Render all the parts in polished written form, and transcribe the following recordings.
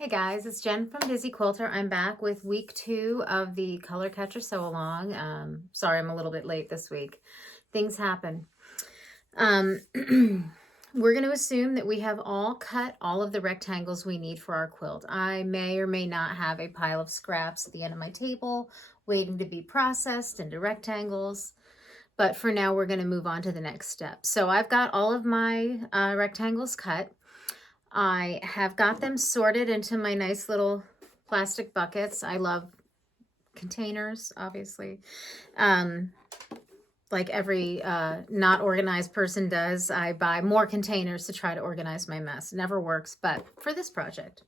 Hey guys, it's Jen from Busy Quilter. I'm back with week 2 of the Color Catcher Sew Along. Sorry I'm a little bit late this week. Things happen. We're going to assume that we have all cut all of the rectangles we need for our quilt. I may or may not have a pile of scraps at the end of my table waiting to be processed into rectangles. But for now, we're going to move on to the next step. So I've got all of my rectangles cut. I have got them sorted into my nice little plastic buckets. I love containers, obviously. Like every not organized person does, I buy more containers to try to organize my mess. It never works, but for this project,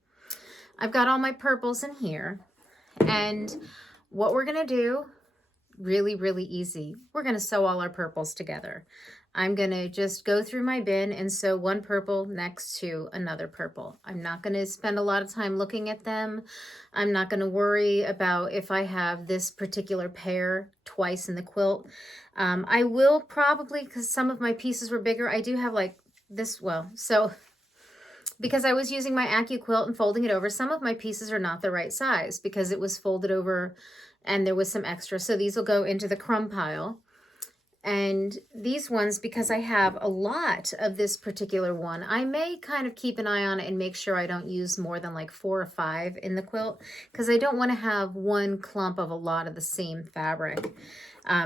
I've got all my purples in here. And what we're going to do, really, really easy, we're going to sew all our purples together. I'm going to just go through my bin and sew one purple next to another purple. I'm not going to spend a lot of time looking at them. I'm not going to worry about if I have this particular pair twice in the quilt. I will probably, because some of my pieces were bigger, I do have like this, so because I was using my AccuQuilt and folding it over, some of my pieces are not the right size because it was folded over and there was some extra. So these will go into the crumb pile. And these ones, because I have a lot of this particular one, I may kind of keep an eye on it and make sure I don't use more than like 4 or 5 in the quilt, because I don't want to have one clump of a lot of the same fabric.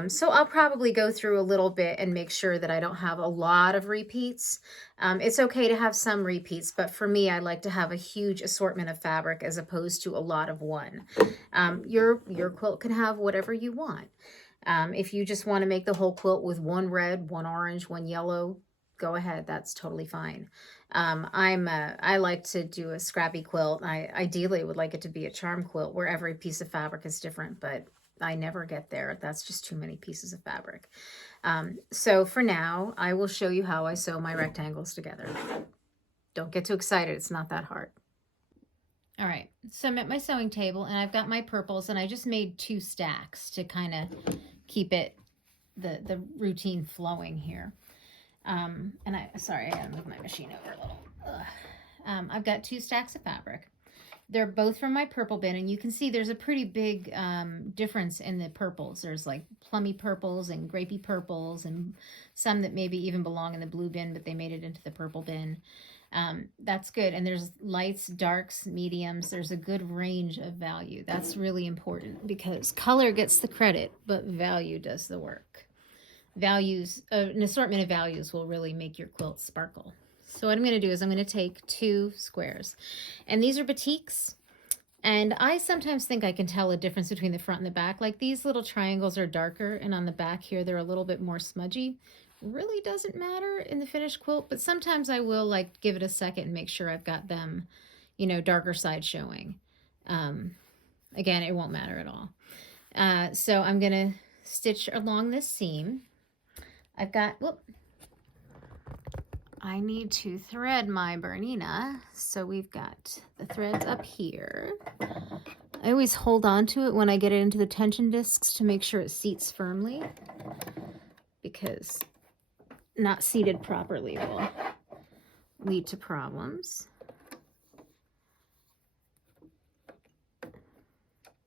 So I'll probably go through a little bit and make sure that I don't have a lot of repeats. It's okay to have some repeats, but for me, I like to have a huge assortment of fabric as opposed to a lot of one. Your quilt can have whatever you want. If you just want to make the whole quilt with one red, one orange, one yellow, go ahead. That's totally fine. I like to do a scrappy quilt. I ideally would like it to be a charm quilt where every piece of fabric is different, but I never get there. That's just too many pieces of fabric. So for now, I will show you how I sew my rectangles together. Don't get too excited. It's not that hard. All right, so I'm at my sewing table and I've got my purples and I just made 2 stacks to kind of keep it, the routine flowing here. Sorry, I gotta move my machine over a little. I've got 2 stacks of fabric. They're both from my purple bin, and you can see there's a pretty big difference in the purples. There's like plummy purples and grapey purples and some that maybe even belong in the blue bin, but they made it into the purple bin. That's good. And there's lights, darks, mediums. There's a good range of value. That's really important because color gets the credit, but value does the work. Values, an assortment of values will really make your quilt sparkle. So what I'm going to do is I'm going to take 2 squares, and these are batiks. And I sometimes think I can tell a difference between the front and the back. Like these little triangles are darker, and on the back here, they're a little bit more smudgy. Really doesn't matter in the finished quilt, but sometimes I will like give it a second and make sure I've got them, you know, darker side showing. Again, it won't matter at all. So I'm going to stitch along this seam. I've got, I need to thread my Bernina, so we've got the threads up here. I always hold on to it when I get it into the tension discs to make sure it seats firmly, because not seated properly will lead to problems.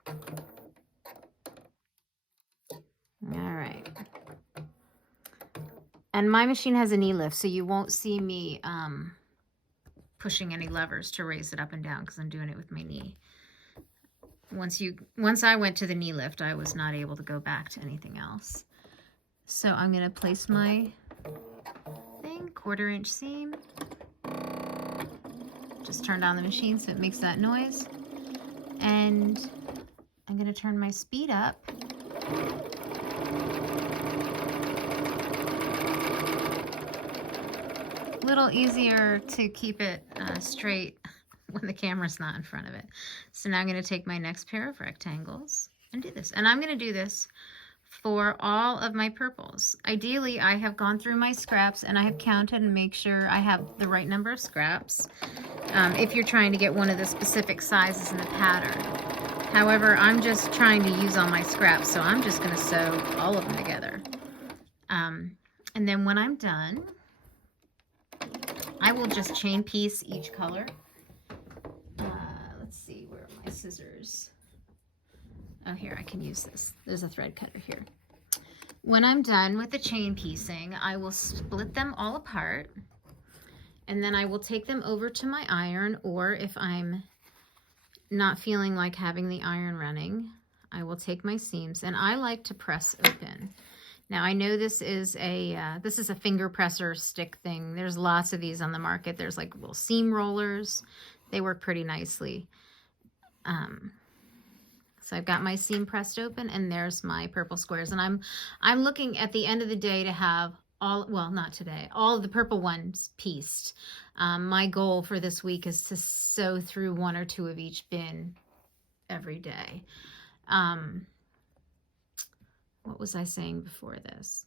All right. And my machine has a knee lift, so you won't see me pushing any levers to raise it up and down because I'm doing it with my knee. Once I went to the knee lift, I was not able to go back to anything else. So I'm going to place my thing, 1/4 inch seam. Just turned on the machine so it makes that noise. And I'm going to turn my speed up. A little easier to keep it straight when the camera's not in front of it. So now I'm going to take my next pair of rectangles and do this. And I'm going to do this for all of my purples. Ideally, I have gone through my scraps and I have counted and make sure I have the right number of scraps if you're trying to get one of the specific sizes in the pattern. However, I'm just trying to use all my scraps, so I'm just going to sew all of them together. And then when I'm done, I will just chain piece each color. scissors. Oh, here, I can use this. There's a thread cutter here. When I'm done with the chain piecing, I will split them all apart, and then I will take them over to my iron, or if I'm not feeling like having the iron running, I will take my seams, and I like to press open. Now, I know this is a finger presser stick thing. There's lots of these on the market. There's like little seam rollers. They work pretty nicely. So I've got my seam pressed open, and there's my purple squares. And I'm looking at the end of the day to have all, well, not today, all of the purple ones pieced. My goal for this week is to sew through 1 or 2 of each bin every day. What was I saying before this?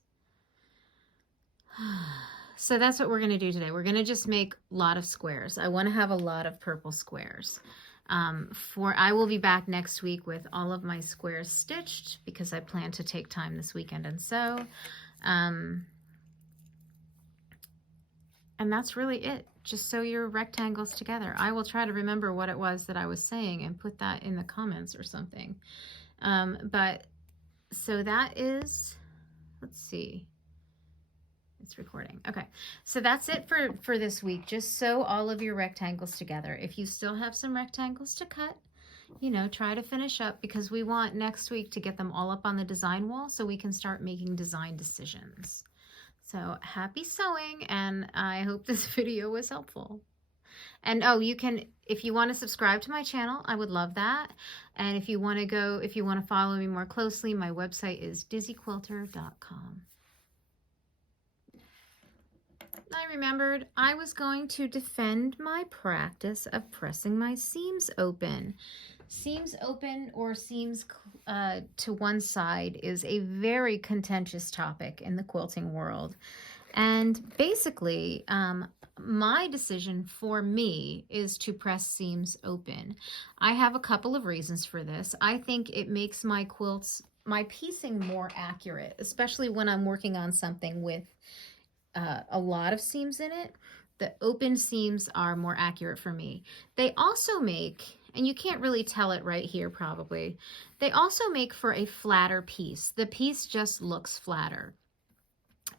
So that's what we're going to do today. We're going to just make a lot of squares. I want to have a lot of purple squares. I will be back next week with all of my squares stitched, because I plan to take time this weekend and sew. And that's really it. Just sew your rectangles together. I will try to remember what it was that I was saying and put that in the comments or something. So that is, let's see. It's recording. Okay, so that's it for this week. Just sew all of your rectangles together. If you still have some rectangles to cut, try to finish up, because we want next week to get them all up on the design wall so we can start making design decisions. So happy sewing, and I hope this video was helpful. And you can, if you want to subscribe to my channel, I would love that. And if you want to follow me more closely, my website is dizzyquilter.com. I remembered I was going to defend my practice of pressing my seams open. Seams open or seams to one side is a very contentious topic in the quilting world. And basically, my decision for me is to press seams open. I have a couple of reasons for this. I think it makes my quilts, my piecing, more accurate, especially when I'm working on something with a lot of seams in it. The open seams are more accurate for me. They also make, and you can't really tell it right here probably, they also make for a flatter piece. The piece just looks flatter.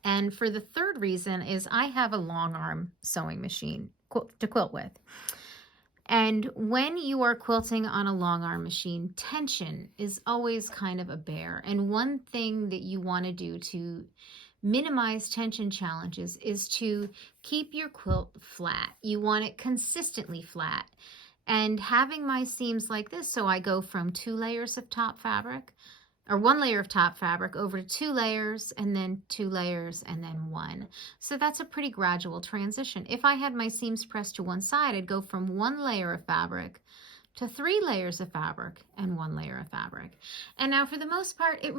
And for the third reason is I have a long arm sewing machine to quilt with. And when you are quilting on a long arm machine, tension is always kind of a bear. And one thing that you want to do to minimize tension challenges is to keep your quilt flat. You want it consistently flat. And having my seams like this, so I go from 2 layers of top fabric, or 1 layer of top fabric, over to 2 layers, and then 2 layers, and then 1. So that's a pretty gradual transition. If I had my seams pressed to one side, I'd go from 1 layer of fabric to 3 layers of fabric and 1 layer of fabric. And now for the most part, it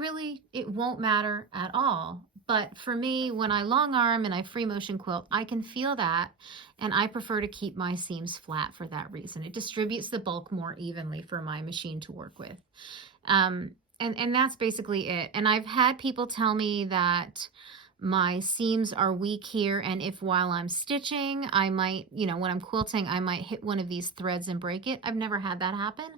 won't matter at all. But for me, when I long arm and I free motion quilt, I can feel that, and I prefer to keep my seams flat for that reason. It distributes the bulk more evenly for my machine to work with. And that's basically it. And I've had people tell me that my seams are weak here, and if while I'm stitching, I might, when I'm quilting, I might hit one of these threads and break it. I've never had that happen.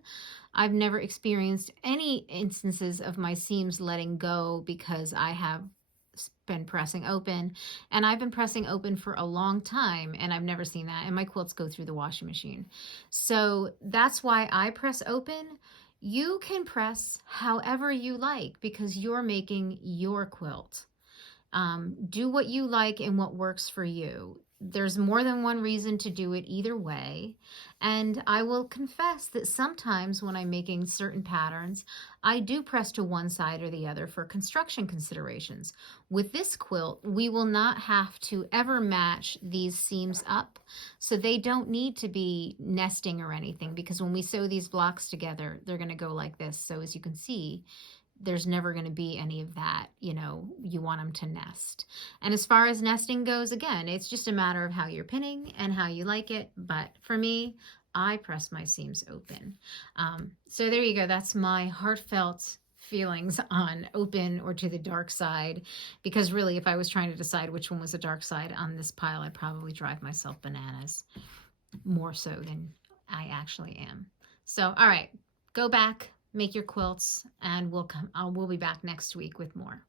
I've never experienced any instances of my seams letting go because I have been pressing open, and I've been pressing open for a long time, and I've never seen that. And my quilts go through the washing machine. So that's why I press open. You can press however you like because you're making your quilt. Do what you like and what works for you. There's more than one reason to do it either way. And I will confess that sometimes when I'm making certain patterns, I do press to one side or the other for construction considerations. With this quilt, we will not have to ever match these seams up, so they don't need to be nesting or anything, because when we sew these blocks together, they're going to go like this. So as you can see, there's never going to be any of that, you want them to nest. And as far as nesting goes, again, it's just a matter of how you're pinning and how you like it. But for me, I press my seams open. So there you go. That's my heartfelt feelings on open or to the dark side, because really, if I was trying to decide which one was the dark side on this pile, I'd probably drive myself bananas, more so than I actually am. So, all right, go back, make your quilts, and we'll be back next week with more.